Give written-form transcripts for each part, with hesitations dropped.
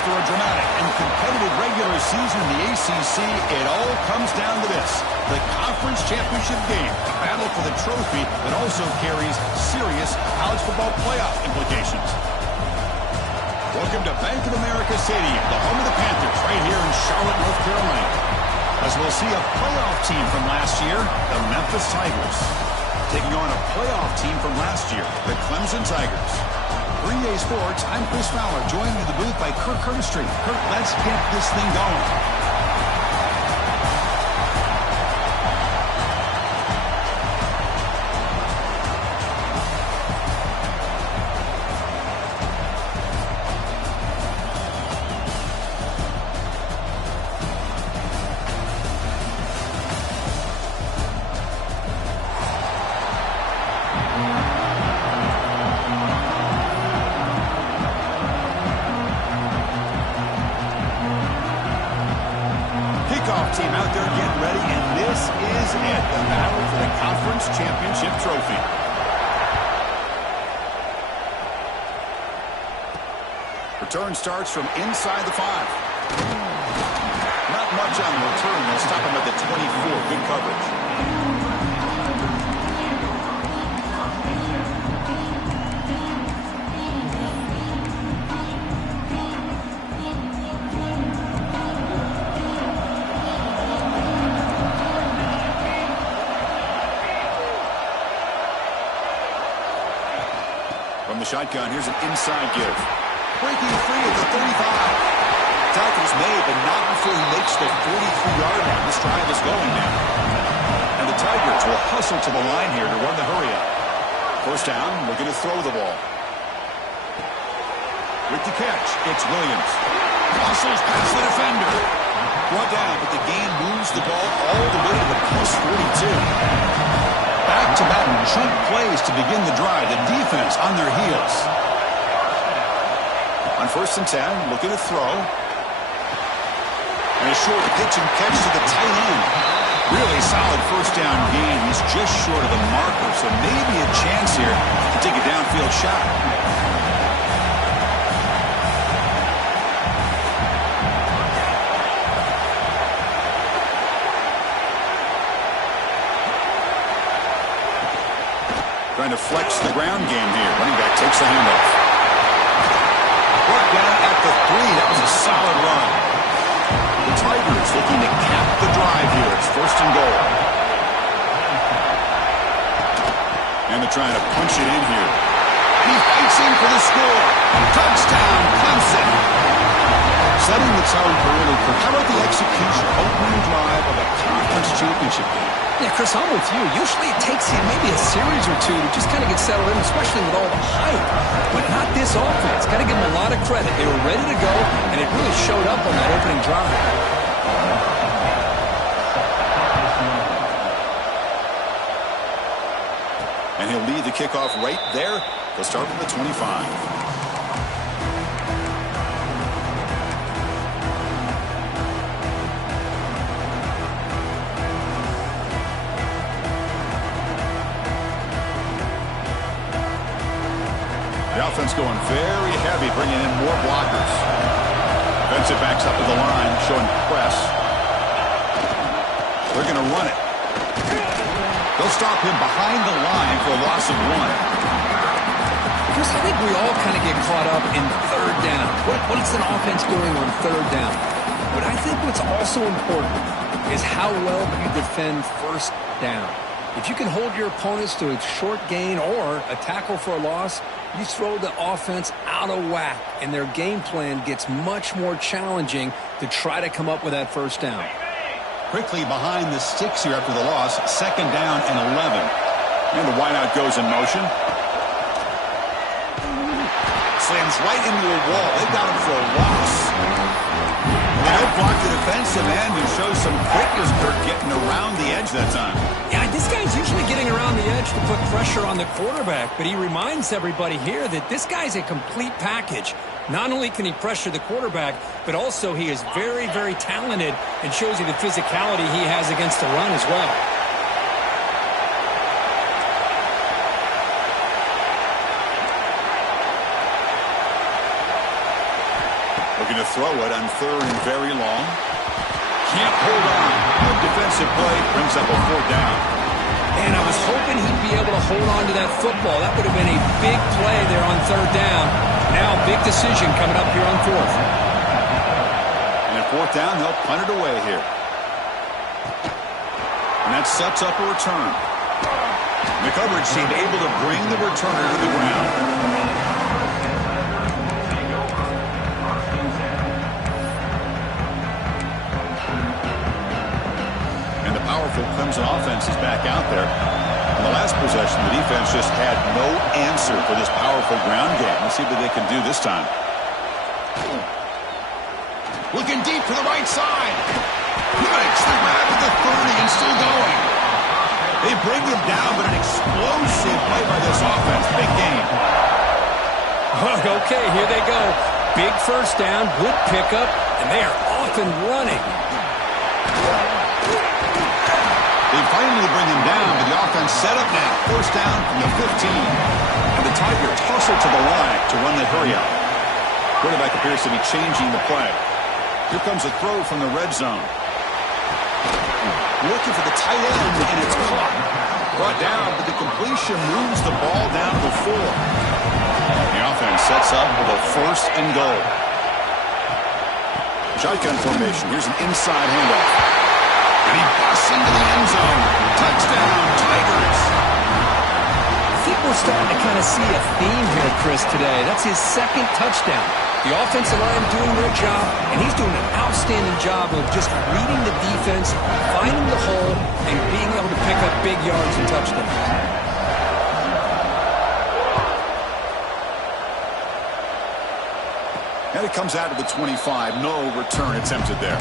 After a dramatic and competitive regular season in the ACC, it all comes down to this: the conference championship game, a battle for the trophy that also carries serious college football playoff implications. Welcome to Bank of America Stadium, the home of the Panthers, right here in Charlotte, North Carolina. As we'll see a playoff team from last year, the Memphis Tigers, taking on a playoff team from last year, the Clemson Tigers. 3A Sports, I'm Chris Fowler, joined in the booth by Kirk Street. Kirk, let's get this thing going. Team out there getting ready, and this is it, the battle for the conference championship trophy. Return starts from inside the 5. Not much on the return. They'll stop him at the 24. Good coverage. From the shotgun, here's an inside give. Breaking free at the 35. Tackle's made, but not before he makes the 43-yard line. This drive is going now. And the Tigers will hustle to the line here to run the hurry-up. First down, looking to throw the ball. With the catch, it's Williams. Hustles past the defender. Brought down, but the game moves the ball all the way to the plus 42. Back-to-back chunk plays to begin the drive. The defense on their heels. On 1st and 10, looking to throw. And a short pitch and catch to the tight end. Really solid first down gain. He's just short of the marker, so maybe a chance here to take a downfield shot. Trying to flex the ground game here. Running back takes the handoff. Brought down at the 3. That was a solid run. The Tigers looking to cap the drive here. It's 1st and goal. And they're trying to punch it in here. He fights in for the score. Touchdown, Clemson. Setting the tone early. How about the execution? Opening drive of a conference championship game. Yeah, Chris, I'm with you. Usually it takes you maybe a series or two to just kind of get settled in, especially with all the hype. But not this offense. Got to give them a lot of credit. They were ready to go, and it really showed up on that opening drive. And he'll lead the kickoff right there. They'll start from the 25. The offense going very heavy, bringing in more blockers. Defensive backs up at the line, showing press. They're going to run it. They'll stop him behind the line for a loss of 1. Chris, I think we all kind of get caught up in third down. What is an offense doing on third down? But I think what's also important is how well you defend first down. If you can hold your opponents to a short gain or a tackle for a loss, you throw the offense out of whack, and their game plan gets much more challenging to try to come up with that first down. Quickly behind the sticks here after the loss, 2nd down and 11. And the wideout goes in motion. Slams right into a wall. They've got him for a loss. They don't block the defensive end and show some quickness, Kirk, getting around the edge that time. Yeah, this guy's usually getting around the edge to put pressure on the quarterback, but he reminds everybody here that this guy's a complete package. Not only can he pressure the quarterback, but also he is very, very talented and shows you the physicality he has against the run as well. Looking to throw it on 3rd and very long. Can't hold on. Good defensive play. Brings up a 4th down. And I was hoping he'd be able to hold on to that football. That would have been a big play there on 3rd down. Now, big decision coming up here on 4th. And at 4th down, they'll punt it away here. And that sets up a return. The coverage seemed able to bring the returner to the ground. And the powerful Clemson offense is back out there. In the last possession, the defense just had no answer for this powerful ground game. Let's see what they can do this time. Looking deep for the right side. Makes the grab at the 30 and still going. They bring him down, but an explosive play by this offense. Big game. Okay, here they go. Big first down, good pickup, and they are off and running. They finally bring him down, but the offense set up now. 1st down from the 15. And the Tigers hustle to the line to run that hurry out. Quarterback appears to be changing the play. Here comes a throw from the red zone. Looking for the tight end, and it's caught. Brought down, but the completion moves the ball down to the 4. The offense sets up with a 1st and goal. Shotgun formation. Here's an inside handoff. And he busts into the end zone. Touchdown, Tigers. I think we're starting to kind of see a theme here, Chris, today. That's his 2nd touchdown. The offensive line doing their job, and he's doing an outstanding job of just reading the defense, finding the hole, and being able to pick up big yards and touchdowns. And it comes out of the 25. No return attempted there.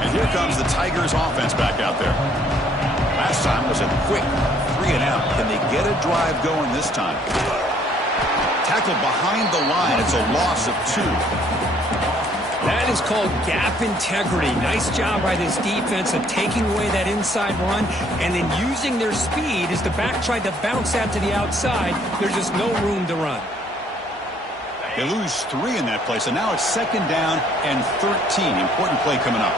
And here comes the Tigers offense back out there. Last time was a quick 3 and out. Can they get a drive going this time? Tackled behind the line. It's a loss of 2. That is called gap integrity. Nice job by this defense of taking away that inside run and then using their speed as the back tried to bounce that to the outside. There's just no room to run. They lose 3 in that play, so now it's 2nd down and 13. Important play coming up.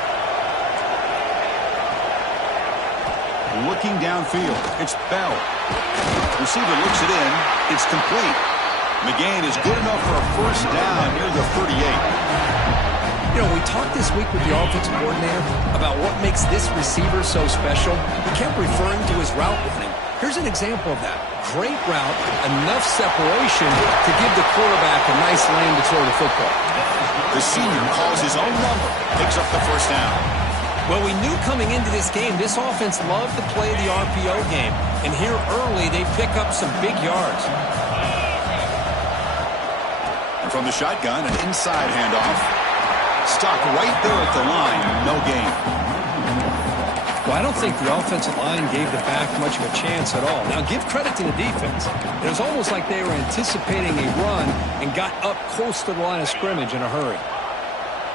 Looking downfield, it's Bell. Receiver looks it in. It's complete. The gain is good enough for a 1st down near the 38. You know, we talked this week with the offensive coordinator about what makes this receiver so special. He kept referring to his route running. Here's an example of that. Great route, enough separation to give the quarterback a nice lane to throw the football. The senior calls his own number, picks up the first down. Well, we knew coming into this game, this offense loved to play the RPO game. And here early, they pick up some big yards. And from the shotgun, an inside handoff. Stopped right there at the line, no gain. Well, I don't think the offensive line gave the back much of a chance at all. Now, give credit to the defense. It was almost like they were anticipating a run and got up close to the line of scrimmage in a hurry.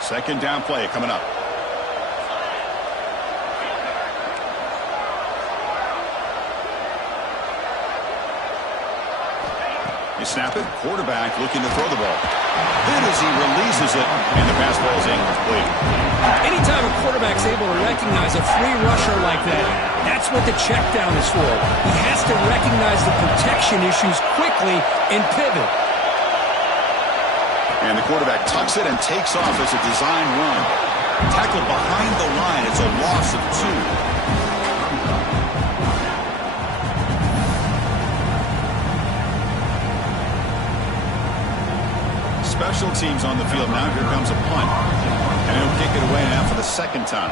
Second down play coming up. You snap it, quarterback looking to throw the ball. Then as he releases it, and the pass ball is incomplete. Anytime a quarterback's able to recognize a free rusher like that, that's what the check down is for. He has to recognize the protection issues quickly and pivot. And the quarterback tucks it and takes off as a design run. Tackled behind the line, it's a loss of 2. Special teams on the field now. Here comes a punt. And he'll kick it away now for the second time.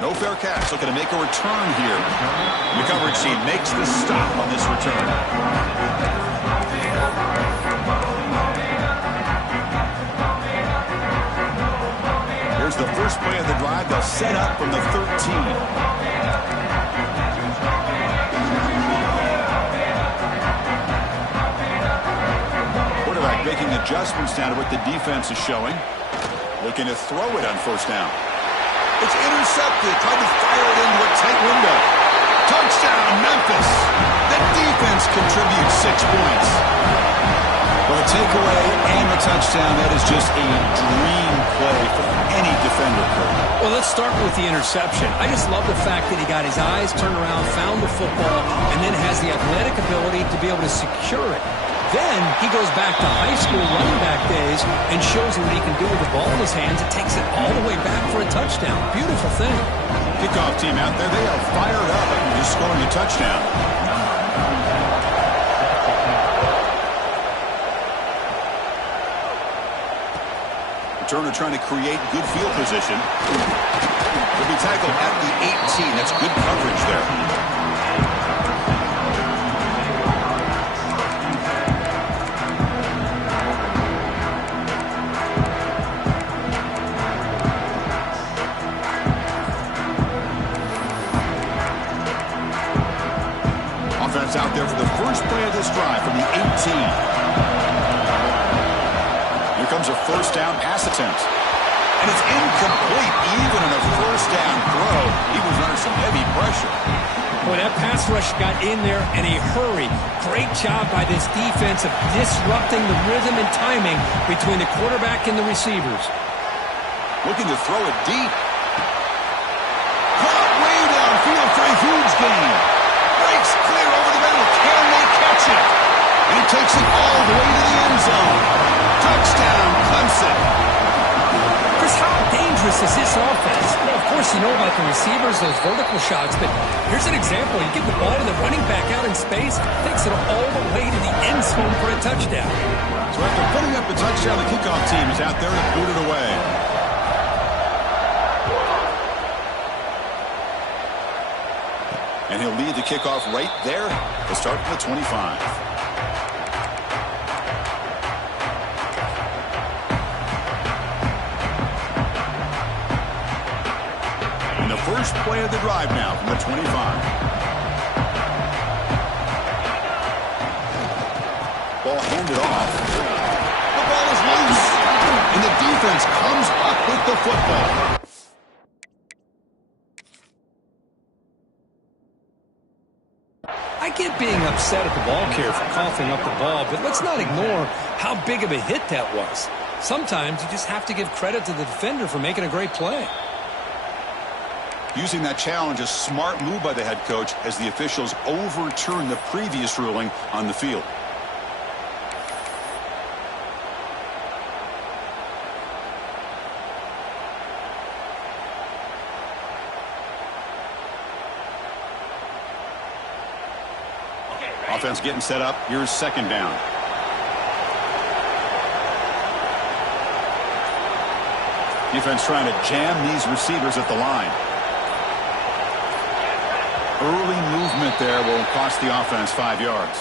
No fair catch. Looking to make a return here. The coverage team makes the stop on this return. Here's the first play of the drive. They'll set up from the 13. Making adjustments down to what the defense is showing. Looking to throw it on first down. It's intercepted. Tried to fire it into a tight window. Touchdown, Memphis. The defense contributes 6 points. Well, the takeaway and the touchdown, that is just a dream play for any defender. Well, let's start with the interception. I just love the fact that he got his eyes turned around, found the football, and then has the athletic ability to be able to secure it. Then he goes back to high school running back days and shows what he can do with the ball in his hands. It takes it all the way back for a touchdown. Beautiful thing. Kickoff team out there, they are fired up after just scoring a touchdown. Returner trying to create good field position. Will be tackled at the 18. That's good coverage there. Out there for the first play of this drive from the 18. Here comes a first down pass attempt. And it's incomplete. Even in a first down throw, he was under some heavy pressure. Boy, that pass rush got in there in a hurry. Great job by this defense of disrupting the rhythm and timing between the quarterback and the receivers. Looking to throw it deep. Caught way downfield for a huge gain. Breaks clear over the middle. Can they catch it? He takes it all the way to the end zone. Touchdown, Clemson. Chris, how dangerous is this offense? Well, of course, you know about the receivers, those vertical shots, but here's an example. You give the ball to the running back out in space, takes it all the way to the end zone for a touchdown. So after putting up a touchdown, the kickoff team is out there to boot it away. And he'll lead the kickoff right there to start from the 25. And the first play of the drive now from the 25. Ball handed off. The ball is loose. And the defense comes up with the football. I get being upset at the ball carrier for coughing up the ball, but let's not ignore how big of a hit that was. Sometimes you just have to give credit to the defender for making a great play. Using that challenge, a smart move by the head coach as the officials overturn the previous ruling on the field. Okay, Offense getting set up. Here's second down. Defense trying to jam these receivers at the line. Early movement there will cost the offense 5 yards.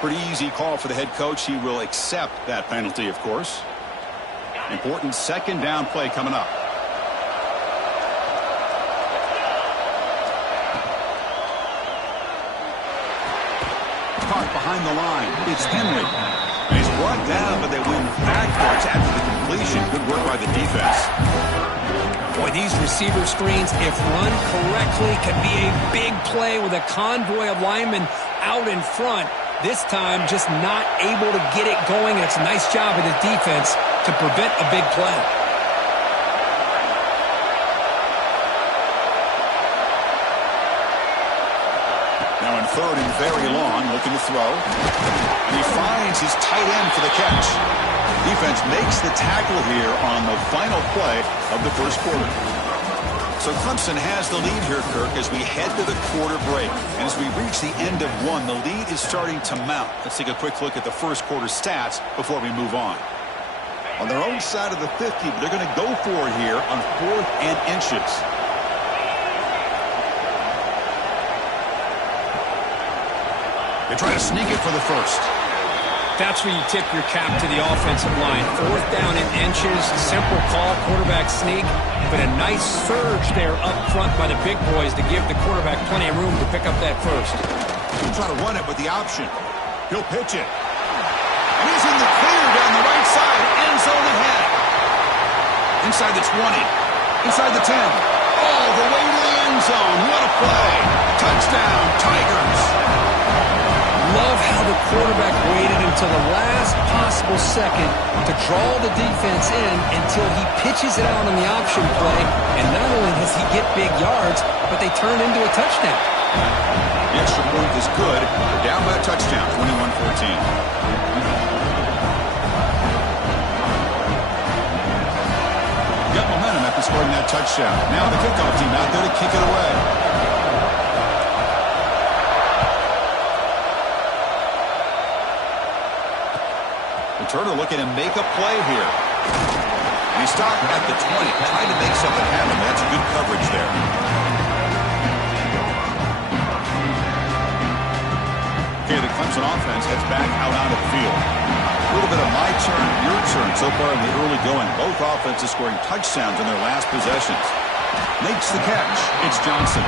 Pretty easy call for the head coach. He will accept that penalty, of course. Important second down play coming up. Caught behind the line. It's Henry. And he's brought down, but they win backwards after the completion. Good work by the defense. Boy, these receiver screens, if run correctly, can be a big play with a convoy of linemen out in front. This time, just not able to get it going. And it's a nice job of the defense to prevent a big play. Now in third and very long, looking to throw. And he finds his tight end for the catch. Defense makes the tackle here on the final play of the first quarter. So Clemson has the lead here, Kirk, as we head to the quarter break. And as we reach the end of one, the lead is starting to mount. Let's take a quick look at the first quarter stats before we move on. On their own side of the 50, but they're going to go for it here on 4th and inches. They try to sneak it for the first. That's where you tip your cap to the offensive line. 4th down in inches, simple call, quarterback sneak, but a nice surge there up front by the big boys to give the quarterback plenty of room to pick up that first. He'll try to run it with the option. He'll pitch it. And he's in the clear down the right side. End zone ahead. Inside the 20. Inside the 10. All the way to the end zone. What a play. Touchdown, Tigers. Love how the quarterback waited until the last possible second to draw the defense in until he pitches it out on the option play. And not only does he get big yards, but they turn into a touchdown. The extra point is good. They're down by a touchdown, 21-14. Got momentum after scoring that touchdown. Now the kickoff team out there to kick it away. Turner looking to make a play here. And he stopped at the 20, trying to make something happen. That's good coverage there. Okay, the Clemson offense heads back out onto the field. A little bit of my turn, your turn so far in the early going. Both offenses scoring touchdowns in their last possessions. Makes the catch. It's Johnson.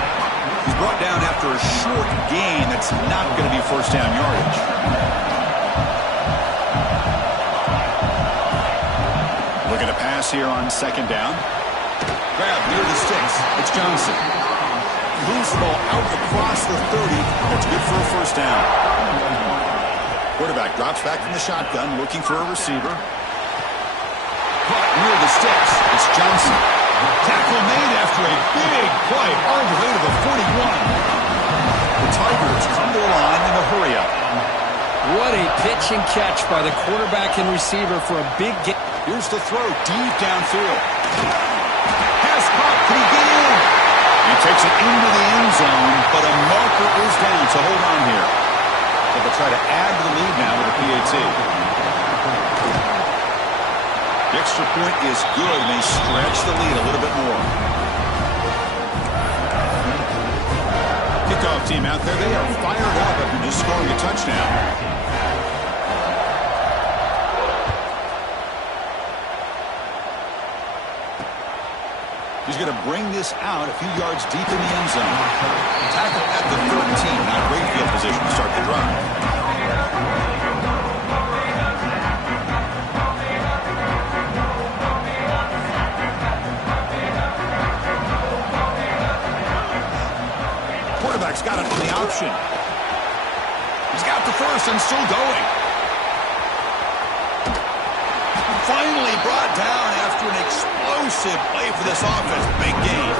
He's brought down after a short gain that's not going to be first down yardage. Looking to pass here on second down. Grab near the sticks. It's Johnson. Moves the ball out across the 30. That's good for a first down. Quarterback drops back from the shotgun, looking for a receiver. Caught near the sticks. It's Johnson. Tackle made after a big play all the way to the 41. The Tigers come to the line in a hurry-up. What a pitch and catch by the quarterback and receiver for a big game. Here's the throw deep downfield. Pass caught. Can he get in? He takes it into the end zone, but a marker is down, so hold on here. So they'll try to add to the lead now with a PAT. The extra point is good, and they stretch the lead a little bit more. Kickoff team out there. They are fired up after just scoring a touchdown. He's going to bring this out a few yards deep in the end zone. Tackle at the 13. Not great field position to start the drive. Quarterback's got it on the option. He's got the first and still going. Finally brought down after an explosive play for this offense. Big game.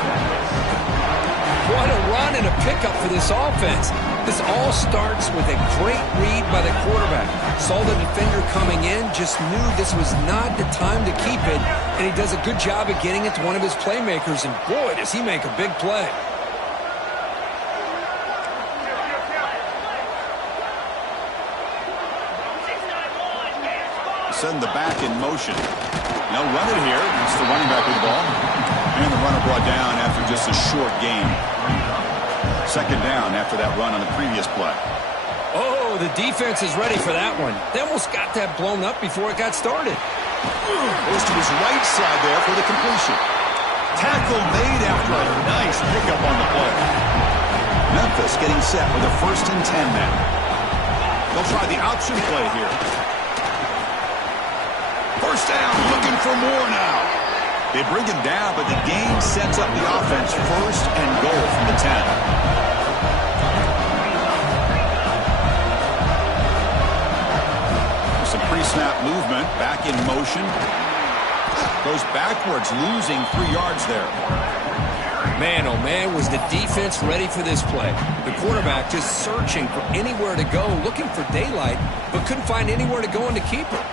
What a run and a pickup for this offense. This all starts with a great read by the quarterback. Saw the defender coming in, just knew this was not the time to keep it, and he does a good job of getting it to one of his playmakers, and boy, does he make a big play. Send the back in motion. They'll run it here. It's the running back with the ball. And the runner brought down after just a short gain. Second down after that run on the previous play. Oh, the defense is ready for that one. They almost got that blown up before it got started. Goes to his right side there for the completion. Tackle made after a nice pickup on the play. Memphis getting set with a 1st and 10 now. They'll try the option play here. First down, looking for more now. They bring him down, but the game sets up the offense 1st and goal from the 10. Some pre-snap movement, back in motion. Goes backwards, losing 3 yards there. Man, oh man, was the defense ready for this play. The quarterback just searching for anywhere to go, looking for daylight, but couldn't find anywhere to go in the keeper.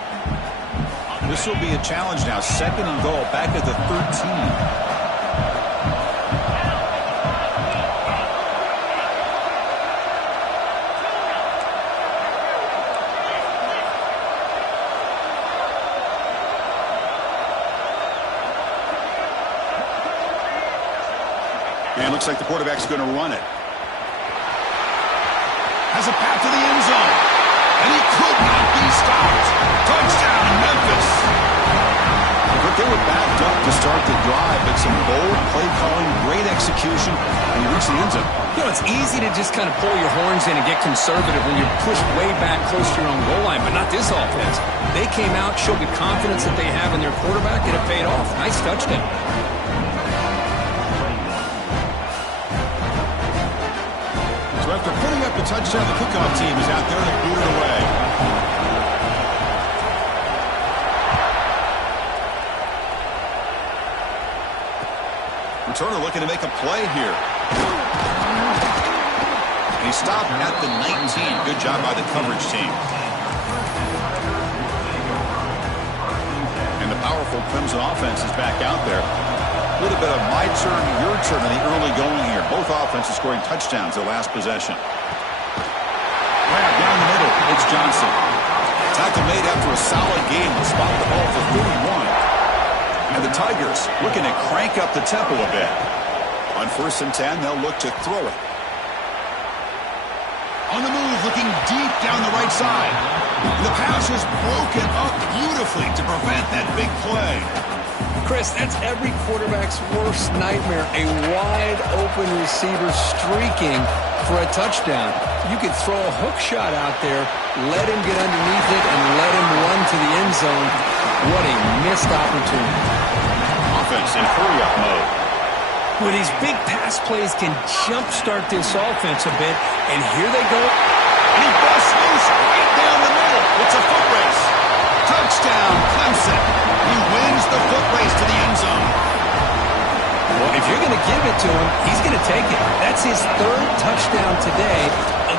This will be a challenge now. 2nd and goal, back at the 13. And looks like the quarterback's going to run it. Has a path to the end zone. And he could not be stopped. Touchdown, Memphis. They were backed up to start the drive, but some bold play calling, great execution, and he reached the end zone. You know, it's easy to just kind of pull your horns in and get conservative when you're pushed way back close to your own goal line, but not this offense. They came out, showed the confidence that they have in their quarterback, and it paid off. Nice touchdown. So after putting up the touchdown, the kickoff team is out there to boot it away. Returner looking to make a play here. And he stopped at the 19. Good job by the coverage team. And the powerful Clemson offense is back out there. A little bit of my turn, your turn in the early going here. Both offenses scoring touchdowns their last possession. Grab down the middle. It's Johnson. Tackle made after a solid game. Will spot the ball for 31. And the Tigers looking to crank up the tempo a bit. On 1st and 10, they'll look to throw it. On the move, looking deep down the right side. The pass is broken up beautifully to prevent that big play. Chris, that's every quarterback's worst nightmare. A wide-open receiver streaking for a touchdown. You could throw a hook shot out there, let him get underneath it, and let him run to the end zone. What a missed opportunity. Offense in hurry-up mode. Well, these big pass plays can jumpstart this offense a bit, and here they go. And he busts loose right down the middle. It's a foot race. Touchdown, Clemson. He wins the foot race to the end zone. Well, if you're going to give it to him, he's going to take it. That's his 3rd touchdown today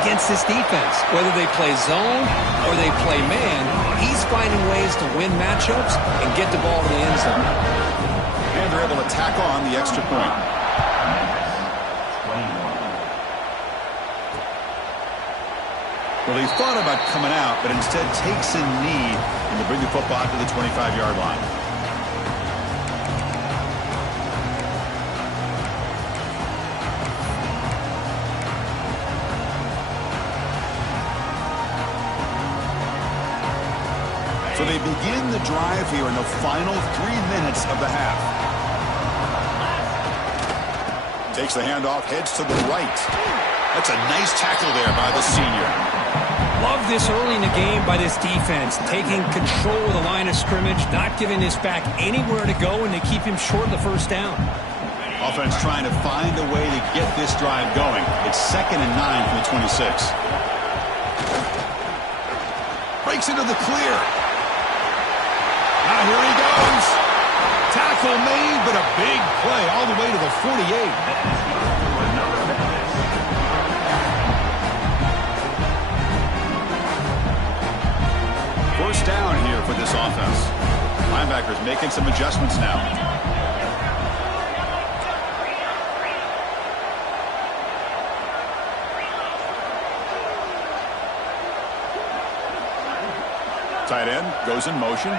against this defense. Whether they play zone or they play man, he's finding ways to win matchups and get the ball to the end zone. And they're able to tack on the extra point. Well, he thought about coming out, but instead takes a knee and to bring the football to the 25-yard line. So they begin the drive here in the final 3 minutes of the half. Takes the handoff, heads to the right. That's a nice tackle there by the senior. Love this early in the game by this defense, taking control of the line of scrimmage, not giving this back anywhere to go, and they keep him short of the 1st down. Offense trying to find a way to get this drive going. It's 2nd and 9 from the 26. Breaks into the clear. Now here he goes. Tackle made, but a big play all the way to the 48. First down here for this offense. Linebackers making some adjustments now. Tight end goes in motion.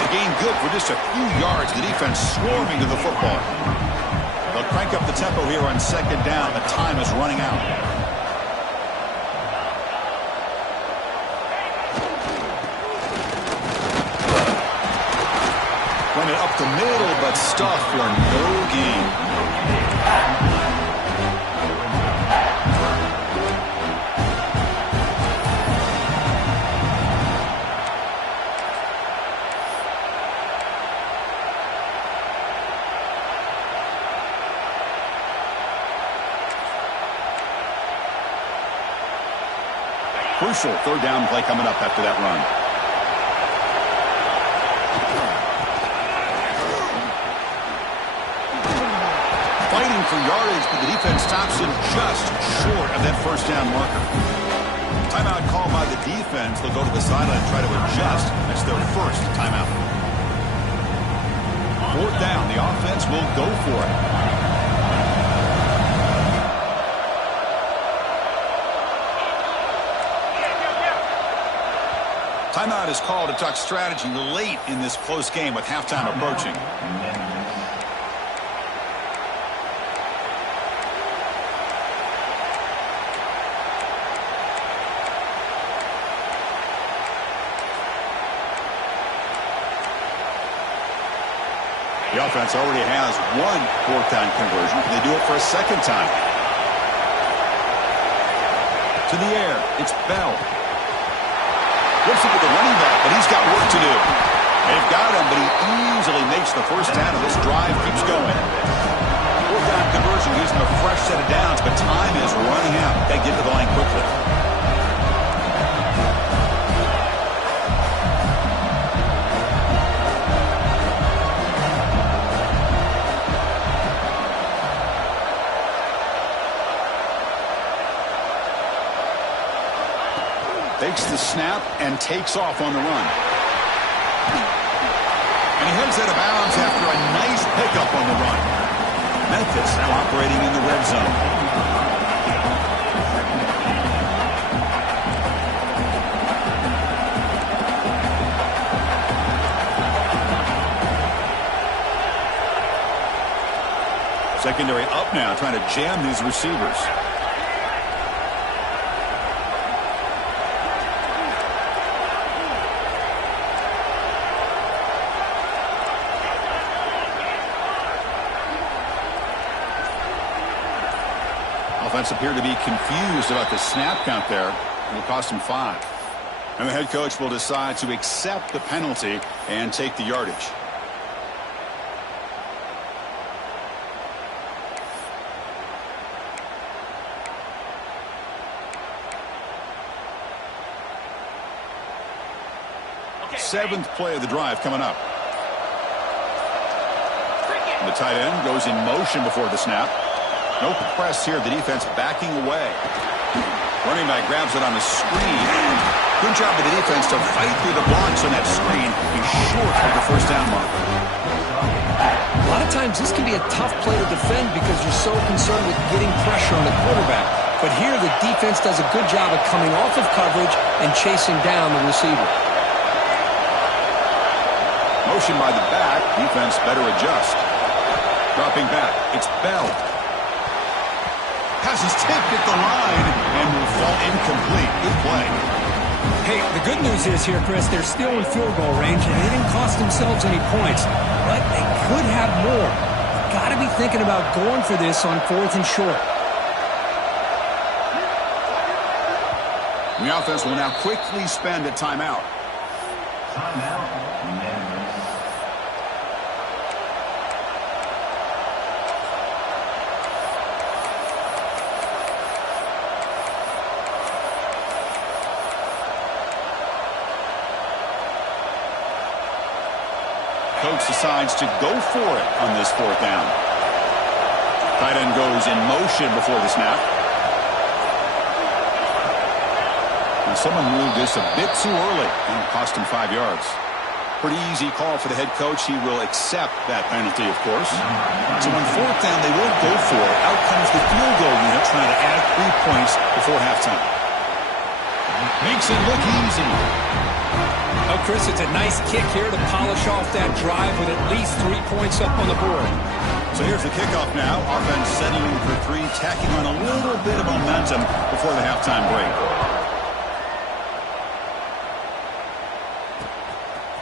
The gain good for just a few yards. The defense swarming to the football. They'll crank up the tempo here on second down. The time is running out. Run it up the middle, but stuffed for no gain. Crucial third down play coming up after that run. Fighting for yardage, but the defense stops him just short of that first down marker. Timeout called by the defense. They'll go to the sideline and try to adjust. That's their first timeout. Fourth down, the offense will go for it. Timeout is called to talk strategy late in this close game with halftime approaching. The offense already has one fourth down conversion. Can they do it for a second time? To the air, it's Bell. Looks at the running back, but he's got work to do. They've got him, but he easily makes the first down, and this drive keeps going. Fourth down conversion gives him a fresh set of downs, but time is running out. They get to the line quickly. Takes the snap and takes off on the run. And he heads out of bounds after a nice pickup on the run. Memphis now operating in the red zone. Secondary up now, trying to jam these receivers. Offense appeared to be confused about the snap count there. It will cost him 5. And the head coach will decide to accept the penalty and take the yardage. Okay. 7th play of the drive coming up. And the tight end goes in motion before the snap. No press here. The defense backing away. Running back grabs it on the screen. Good job of the defense to fight through the blocks on that screen. He's short of the first down marker. A lot of times this can be a tough play to defend because you're so concerned with getting pressure on the quarterback. But here the defense does a good job of coming off of coverage and chasing down the receiver. Motion by the back. Defense better adjust. Dropping back. It's Bell. Pass is tipped at the line and will fall incomplete. Good play. Hey, the good news is here, Chris, they're still in field goal range, and they didn't cost themselves any points. But they could have more. You've got to be thinking about going for this on 4th and short. The offense will now quickly spend a timeout. Coach decides to go for it on this 4th down. Tight end goes in motion before the snap. And someone moved this a bit too early, and it cost him 5 yards. Pretty easy call for the head coach. He will accept that penalty, of course. So on 4th down, they won't go for it. Out comes the field goal unit trying to add 3 points before halftime. Makes it look easy. Oh, Chris, it's a nice kick here to polish off that drive with at least 3 points up on the board. So here's the kickoff now. Offense settling for 3, tacking on a little bit of momentum before the halftime break.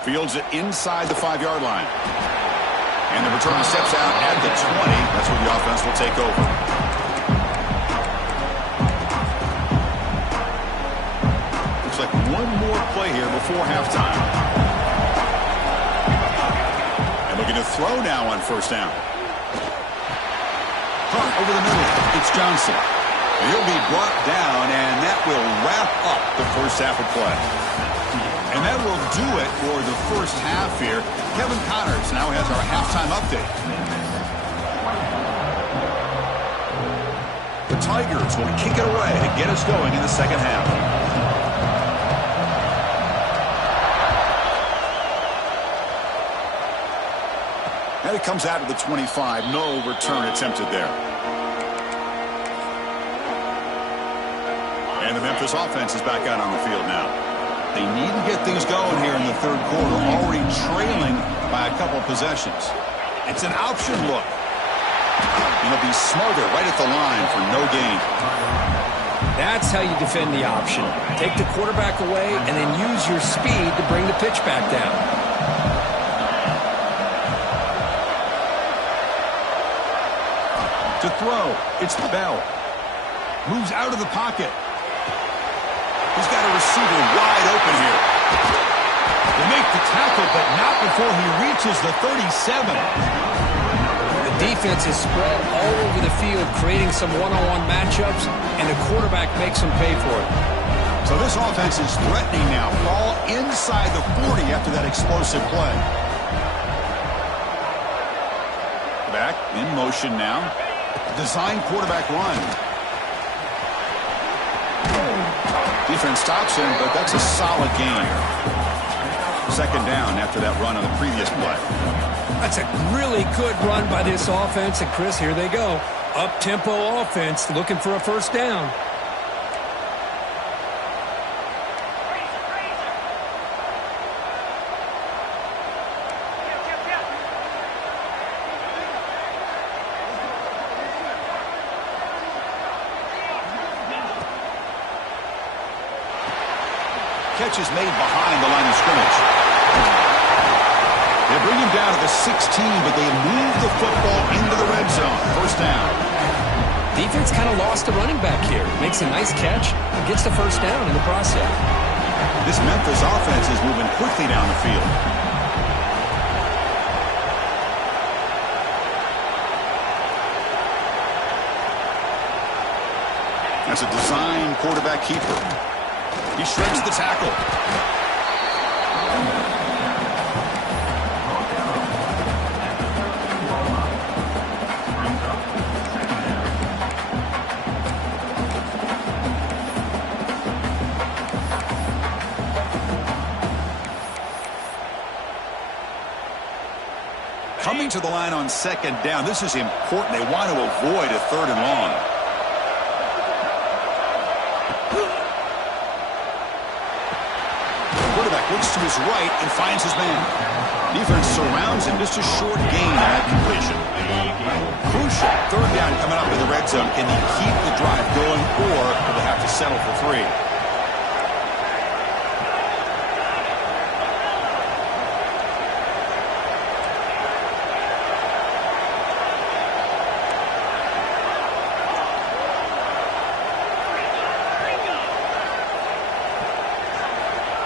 Fields it inside the 5-yard line. And the return steps out at the 20. That's where the offense will take over. Looks like one more play here before halftime. And looking to throw now on first down. Over the middle, it's Johnson. And he'll be brought down, and that will wrap up the first half of play. And that will do it for the first half here. Kevin Connors now has our halftime update. The Tigers will kick it away to get us going in the second half. And it comes out of the 25. No return attempted there. And the Memphis offense is back out on the field now. They need to get things going here in the third quarter, already trailing by a couple possessions. It's an option look. And they'll be smarter right at the line for no gain. That's how you defend the option. Take the quarterback away and then use your speed to bring the pitch back down. To throw, it's Bell. Moves out of the pocket. He's got a receiver wide open here. They make the tackle, but not before he reaches the 37. The defense is spread all over the field, creating some one-on-one matchups, and the quarterback makes them pay for it. So this offense is threatening now. Ball inside the 40 after that explosive play. Back in motion now. Design quarterback run. Defense stops him, but that's a solid gain. Second down after that run on the previous play. That's a really good run by this offense. And, Chris, here they go. Up-tempo offense looking for a first down. Catch is made behind the line of scrimmage. They bring him down to the 16, but they move the football into the red zone. First down. Defense kind of lost the running back here. Makes a nice catch and gets the first down in the process. This Memphis offense is moving quickly down the field. That's a design quarterback keeper. He shreds the tackle. Coming to the line on second down. This is important. They want to avoid a third and long. Looks to his right and finds his man. Defense surrounds him. Just a short gain on that completion. Crucial. Third down coming up in the red zone. Can they keep the drive going, or will they have to settle for 3?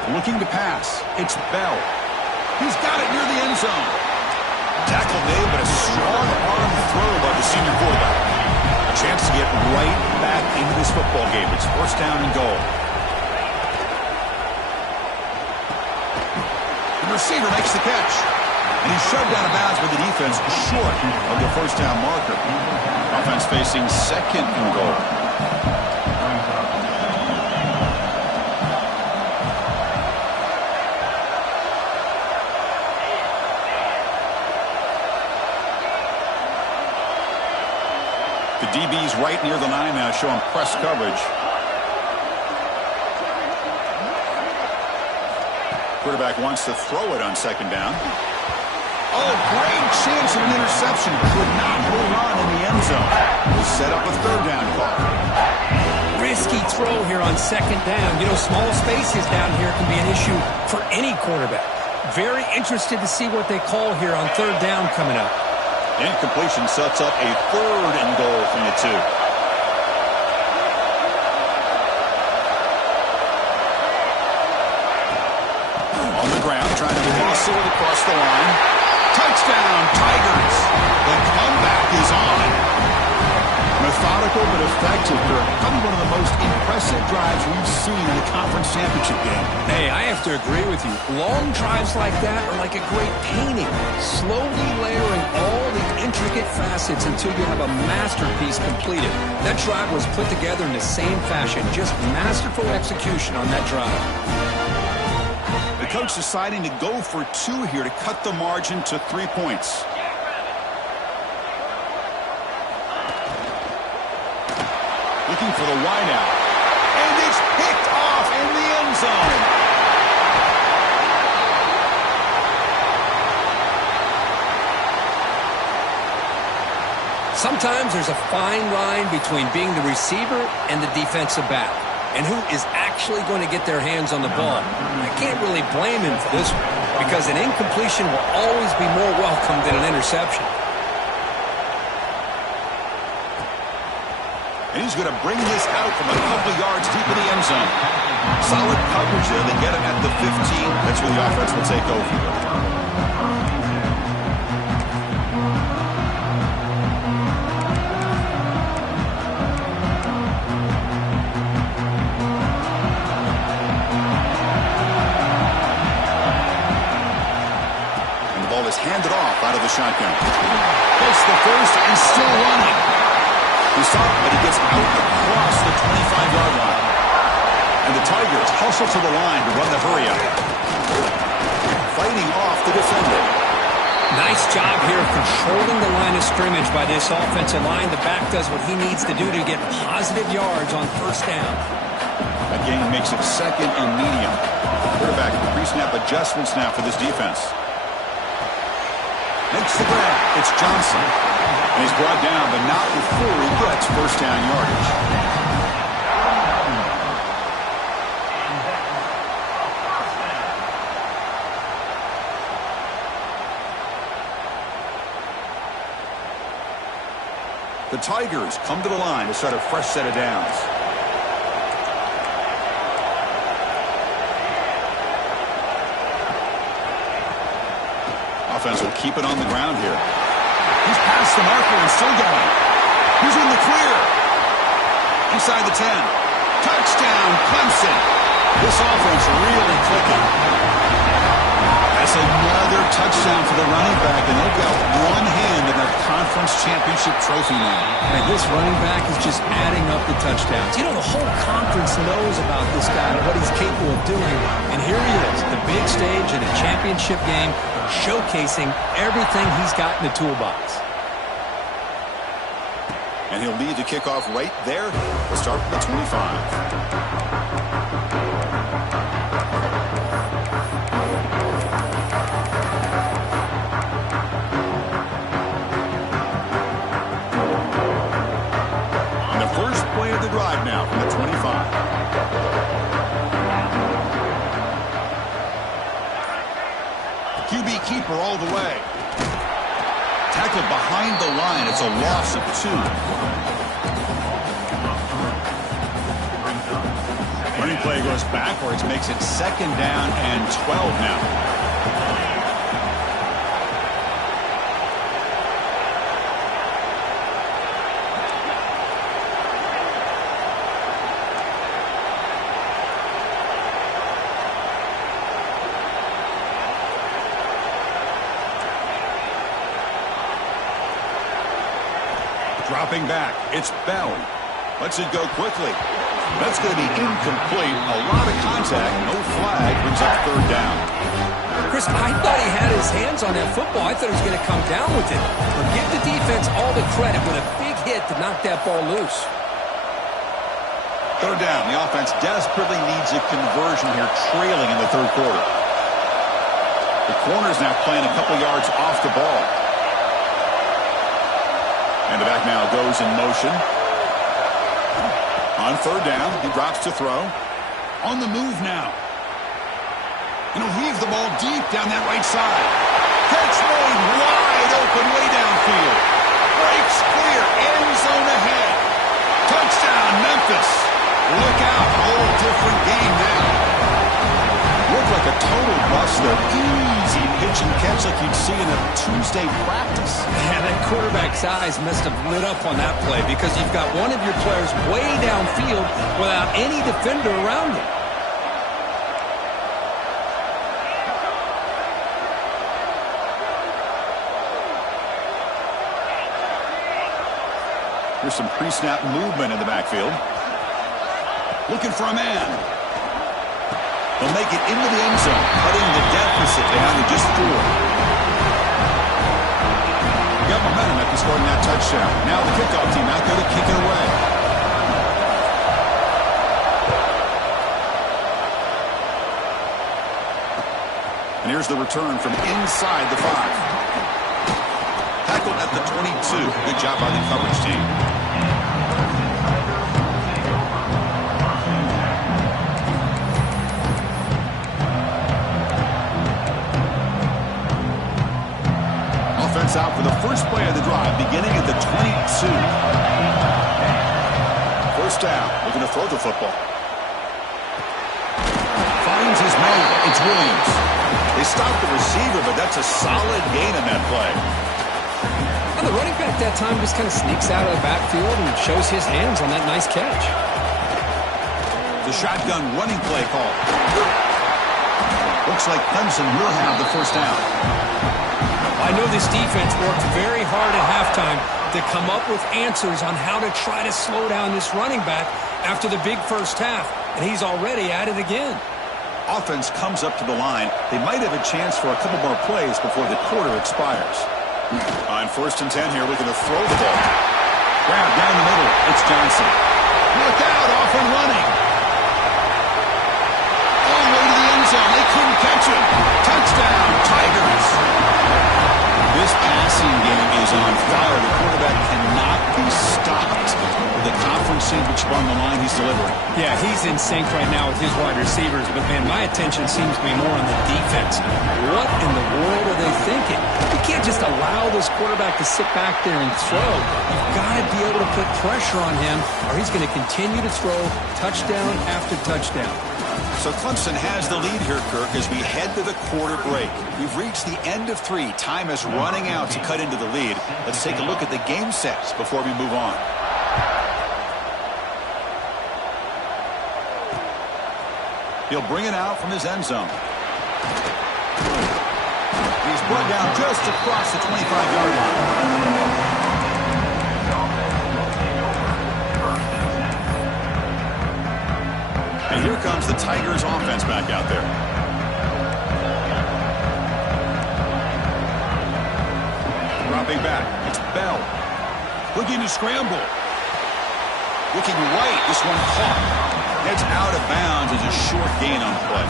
Looking to pass. It's Bell. He's got it near the end zone. Tackle made, but a strong arm throw by the senior quarterback. A chance to get right back into this football game. It's first down and goal. The receiver makes the catch. And he's shoved out of bounds with the defense short of the first down marker. Offense facing second and goal. DB's right near the line now, showing press coverage. Quarterback wants to throw it on second down. Oh, great chance of an interception. Could not hold on in the end zone. Will set up a third down call. Risky throw here on second down. You know, small spaces down here can be an issue for any quarterback. Very interested to see what they call here on third down coming up. Incompletion sets up a third and goal from the 2. On the ground, trying to hustle it across the line. Touchdown, Tigers. The comeback is on. Methodical but effective. Probably one of the most impressive drives we've seen in the conference championship game. Hey, I have to agree with you. Long drives like that are like a great painting. Slowly layering all the intricate facets until you have a masterpiece completed. That drive was put together in the same fashion. Just masterful execution on that drive. The coach deciding to go for 2 here to cut the margin to 3 points. Looking for the wideout. And it's picked off in the end zone. Sometimes there's a fine line between being the receiver and the defensive back, and who is actually going to get their hands on the ball. I can't really blame him for this one, because an incompletion will always be more welcome than an interception. And he's going to bring this out from a couple yards deep in the end zone. Solid coverage there. They get him at the 15. That's where the offense will take over. And the ball is handed off out of the shotgun. Gets the first and still running. He saw it, but he gets out across the 25-yard line. And the Tigers hustle to the line to run the hurry-up. Fighting off the defender. Nice job here of controlling the line of scrimmage by this offensive line. The back does what he needs to do to get positive yards on first down. That gain makes it second and medium. Quarterback pre-snap adjustments now for this defense. Makes the grab. It's Johnson. And he's brought down, but not before he gets first down yardage. The Tigers come to the line to start a fresh set of downs. Offense will keep it on the ground here. He's past the marker and still going. He's in the clear. Inside the 10. Touchdown, Clemson. This offense really clicking. That's another touchdown for the running back, and they've got one hand in their conference championship trophy now. And this running back is just adding up the touchdowns. You know, the whole conference knows about this guy and what he's capable of doing. And here he is, the big stage in a championship game, showcasing everything he's got in the toolbox. And he'll lead the kickoff right there. We'll start with the 25. Drive now from the 25. QB keeper all the way. Tackled behind the line. It's a loss of 2. Running play goes backwards, makes it second down and 12 now. Dropping back, it's Bell. Lets it go quickly. That's going to be incomplete. A lot of contact, no flag, brings up third down. Chris, I thought he had his hands on that football. I thought he was going to come down with it. But give the defense all the credit with a big hit to knock that ball loose. Third down, the offense desperately needs a conversion here, trailing in the third quarter. The corner's now playing a couple yards off the ball. And the back now goes in motion. On third down, he drops to throw. On the move now. And he'll heave the ball deep down that right side. Catch made wide open way downfield. Breaks clear, end zone ahead. Touchdown, Memphis. Look out, whole different game now. Looked like a total bust there. Easy pitch and catch like you'd see in a Tuesday practice. Yeah, that quarterback's eyes must have lit up on that play because you've got one of your players way downfield without any defender around him. There's some pre-snap movement in the backfield. Looking for a man. They'll make it into the end zone, cutting the deficit down to just 4. Got momentum after scoring that touchdown. Now the kickoff team out there to kick it away. And here's the return from inside the 5. Tackled at the 22. Good job by the coverage team. Offense out for the first play of the drive, beginning at the 22. First down, looking to throw the football. Finds his man. It's Williams. They stopped the receiver, but that's a solid gain in that play. And the running back that time just kind of sneaks out of the backfield and shows his hands on that nice catch. The shotgun running play call. Looks like Clemson will have the first down. I know this defense worked very hard at halftime to come up with answers on how to try to slow down this running back after the big first half, and he's already at it again. Offense comes up to the line. They might have a chance for a couple more plays before the quarter expires. On first and 10 here, looking to throw the ball. Grab down the middle. It's Johnson. Look out, off and running. All the way to the end zone. They couldn't catch him. Touchdown, Tigers. This passing game is on fire. The quarterback cannot be stopped. The conference championship on the line, he's delivering. Yeah, he's in sync right now with his wide receivers, but, man, my attention seems to be more on the defense. What in the world are they thinking? You can't just allow this quarterback to sit back there and throw. You've got to be able to put pressure on him, or he's going to continue to throw touchdown after touchdown. So Clemson has the lead here, Kirk, as we head to the quarter break. We've reached the end of 3. Time is running out to cut into the lead. Let's take a look at the game sets before we move on. He'll bring it out from his end zone. He's brought down just across the 25-yard line. And here comes the Tigers offense back out there. Dropping back. It's Bell. Looking to scramble. Looking right. This one caught. It's out of bounds as a short gain on the play.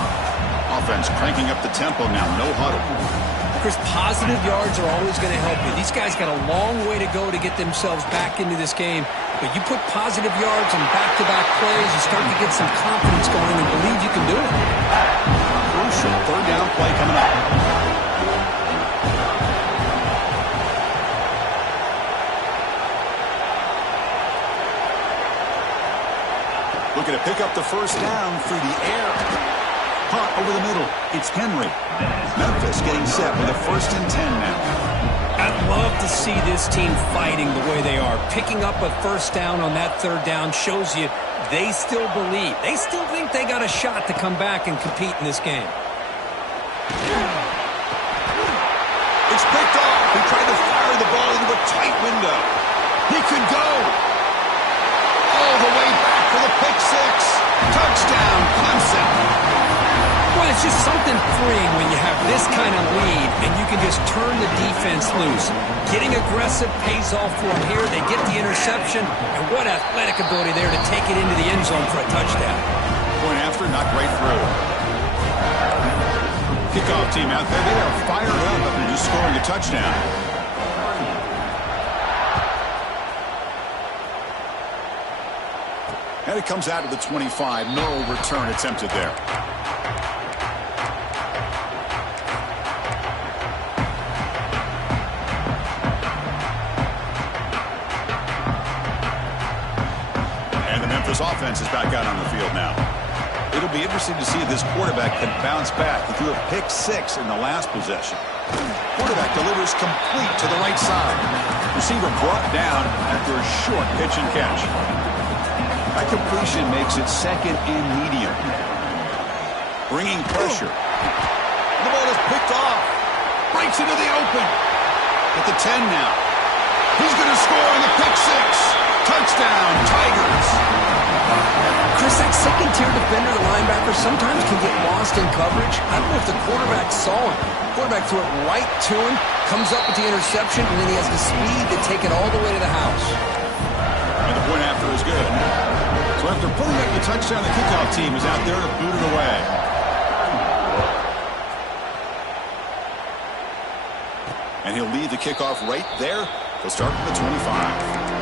Offense cranking up the tempo now. No huddle. Chris, positive yards are always going to help you. These guys got a long way to go to get themselves back into this game. But you put positive yards on back-to-back plays, you start to get some confidence going and believe you can do it. Crucial third down play coming up. Looking to pick up the first down through the air. Caught over the middle. It's Henry. Memphis getting set with a first and 10 now. I'd love to see this team fighting the way they are. Picking up a first down on that third down shows you they still believe. They still think they got a shot to come back and compete in this game. It's picked off. He tried to fire the ball into a tight window. He could go all the way back for the pick six. Touchdown, Clemson. Well, it's just something freeing when you have this kind of lead and you can just turn the defense loose. Getting aggressive pays off for them here. They get the interception, and what athletic ability there to take it into the end zone for a touchdown. Point after, not right through. Kickoff team out there, they are fired up after just scoring a touchdown. And it comes out to the 25. No return attempted there. And the Memphis offense is back out on the field now. It'll be interesting to see if this quarterback can bounce back. He threw a pick 6 in the last possession. Quarterback delivers complete to the right side. Receiver brought down after a short pitch and catch. That completion makes it second and medium. Bringing pressure. The ball is picked off. Breaks into the open. At the 10 now. He's going to score on the pick 6. Touchdown, Tigers. Chris, that second-tier defender, the linebacker, sometimes can get lost in coverage. I don't know if the quarterback saw him. Quarterback threw it right to him, comes up with the interception, and then he has the speed to take it all the way to the house. And the point after is good. So after pulling up the touchdown, the kickoff team is out there to boot it away. And he'll lead the kickoff right there. He'll start from the 25.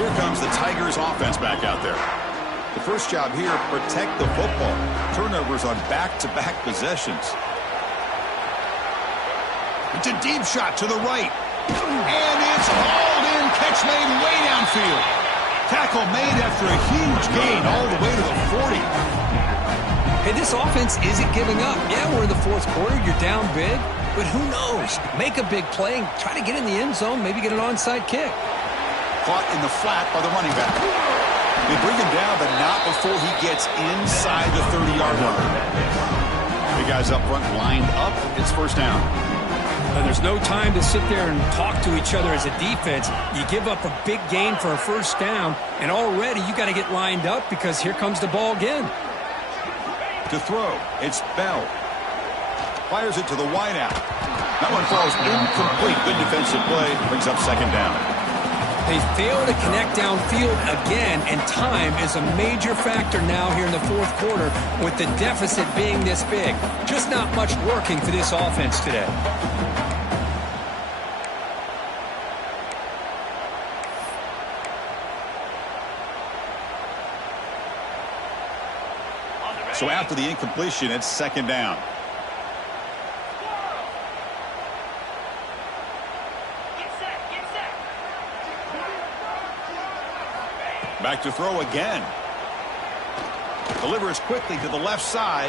Here comes the Tigers offense back out there. The first job here, protect the football. Turnovers on back-to-back possessions. It's a deep shot to the right. And it's hauled in. Catch made way downfield. Tackle made after a huge gain all the way to the 40. Hey, this offense isn't giving up. Yeah, we're in the fourth quarter. You're down big. But who knows? Make a big play. Try to get in the end zone. Maybe get an onside kick. Caught in the flat by the running back. They bring him down, but not before he gets inside the 30-yard line. The guys up front lined up. It's first down. And there's no time to sit there and talk to each other as a defense. You give up a big gain for a first down, and already you got to get lined up because here comes the ball again. To throw, it's Bell. Fires it to the wideout. That one falls incomplete. Good defensive play. Brings up second down. They fail to connect downfield again, and time is a major factor now here in the fourth quarter with the deficit being this big. Just not much working for this offense today. So after the incompletion, it's second down. Back to throw again. Delivers quickly to the left side.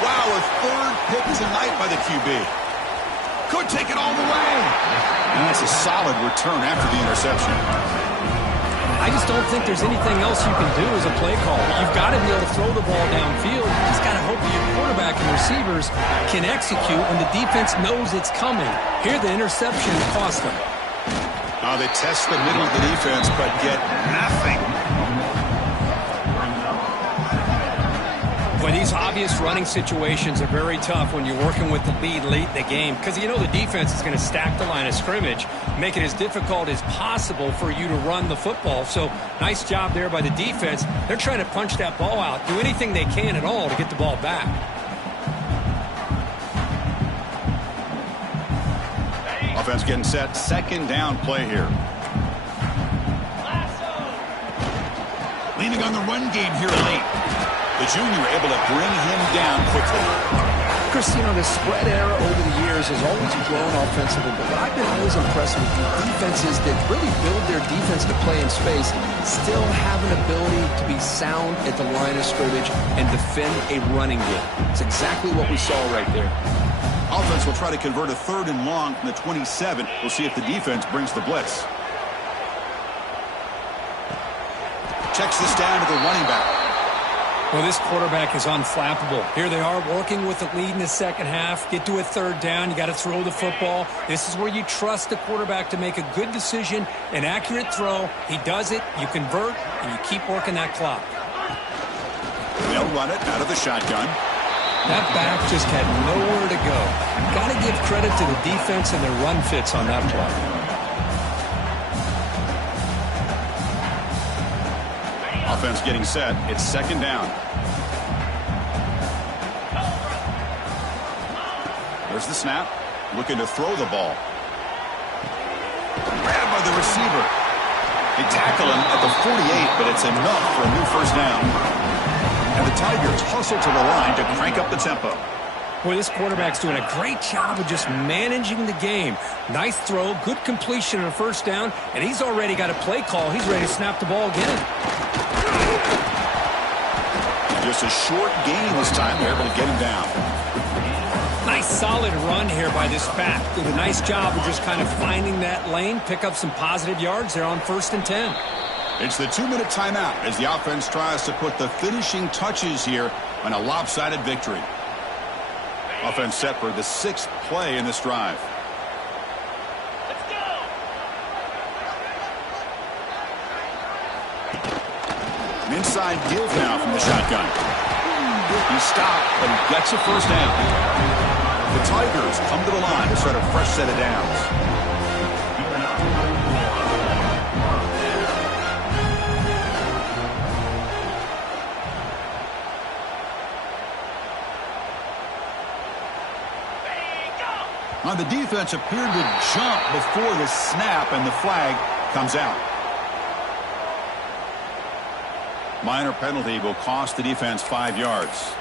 Wow, a third pick tonight by the QB. Could take it all the way. And that's a solid return after the interception. I just don't think there's anything else you can do as a play caller. You've got to be able to throw the ball downfield. You just got to hope your quarterback and receivers can execute when the defense knows it's coming. Here, the interception cost them. They test the middle of the defense, but get nothing. Boy, these obvious running situations are very tough when you're working with the lead late in the game because you know the defense is going to stack the line of scrimmage, make it as difficult as possible for you to run the football. So nice job there by the defense. They're trying to punch that ball out, do anything they can at all to get the ball back. Offense getting set. Second down play here. Leaning on the run game here late. The junior able to bring him down quickly. Chris, you know, the spread era over the years has always grown offensively, but what I've been always impressed with the defenses that really build their defense to play in space still have an ability to be sound at the line of scrimmage and defend a running game. It's exactly what we saw right there. Offense will try to convert a third and long from the 27. We'll see if the defense brings the blitz. Checks this down to the running back. Well, this quarterback is unflappable. Here they are working with the lead in the second half. Get to a third down. You got to throw the football. This is where you trust the quarterback to make a good decision, an accurate throw. He does it, you convert, and you keep working that clock. They'll run it out of the shotgun. That back just had nowhere to go. Got to give credit to the defense and their run fits on that play. Offense getting set. It's second down. There's the snap. Looking to throw the ball. Grabbed by the receiver. They tackle him at the 48, but it's enough for a new first down. And the Tigers hustle to the line to crank up the tempo. Boy, this quarterback's doing a great job of just managing the game. Nice throw, good completion on a first down, and he's already got a play call. He's ready to snap the ball again. Just a short gain this time. They're able to get him down. Nice solid run here by this back. Did a nice job of just kind of finding that lane, pick up some positive yards there on 1st and 10. It's the 2-minute timeout as the offense tries to put the finishing touches here on a lopsided victory. Offense set for the 6th play in this drive. Let's go. An inside give now from the shotgun. He stopped, but he gets a first down. The Tigers come to the line to start a fresh set of downs. Now the defense appeared to jump before the snap, and the flag comes out. Minor penalty will cost the defense 5 yards.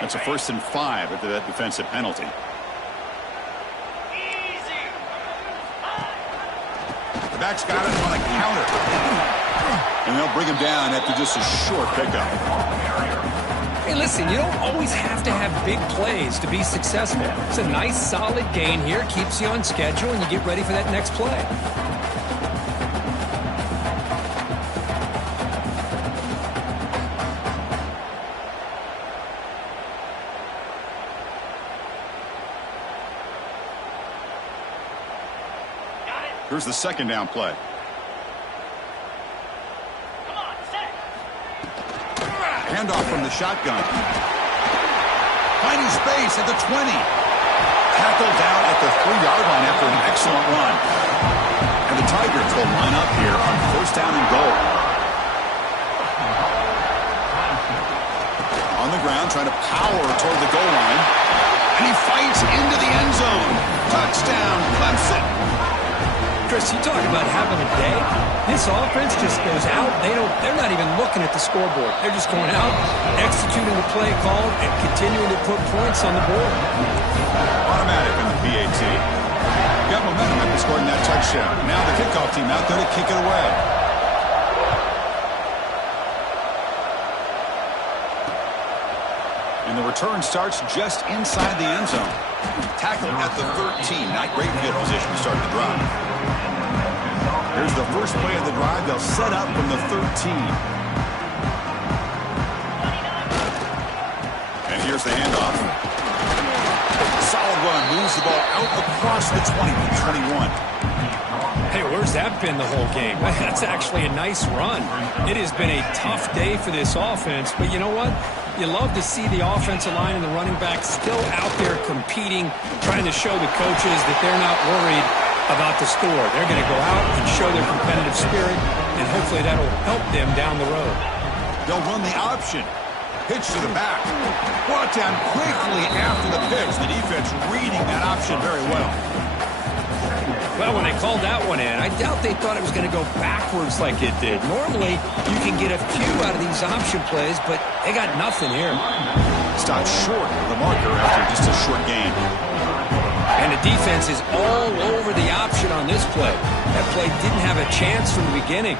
That's a 1st and 5 after that defensive penalty. The back's got it on a counter. And they'll bring him down after just a short pickup. Hey, listen, you don't always have to have big plays to be successful. It's a nice, solid gain here. Keeps you on schedule, and you get ready for that next play. Here's the second down play. Handoff from the shotgun. Finding space at the 20. Tackled down at the 3-yard line after an excellent run. And the Tigers will line up here on 1st down and goal. On the ground, trying to power toward the goal line. And he fights into the end zone. Touchdown, Clemson. Chris, you talk about having a day. This offense just goes out. They're not even looking at the scoreboard. They're just going out, executing the play called, and continuing to put points on the board. Automatic on the PAT. Got momentum after scoring that touchdown. Now the kickoff team out there to kick it away. And the return starts just inside the end zone. Tackled at the 13. Not great field position to start the drive. Here's the first play of the drive. They'll set up from the 13. And here's the handoff. Solid run. Moves the ball out across the 20 to 21. Hey, where's that been the whole game? That's actually a nice run. It has been a tough day for this offense, but you know what? You love to see the offensive line and the running back still out there competing, trying to show the coaches that they're not worried about the score. They're going to go out and show their competitive spirit, and hopefully that'll help them down the road. They'll run the option. Pitch to the back. Brought down quickly after the pitch. The defense reading that option very well. Well, when they called that one in, I doubt they thought it was going to go backwards like it did. Normally, you can get a few out of these option plays, but they got nothing here. Stopped short of the marker after just a short gain. And the defense is all over the option on this play. That play didn't have a chance from the beginning.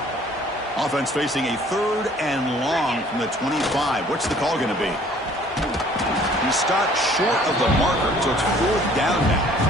Offense facing a 3rd and long from the 25. What's the call going to be? He stopped short of the marker, so it's 4th down now.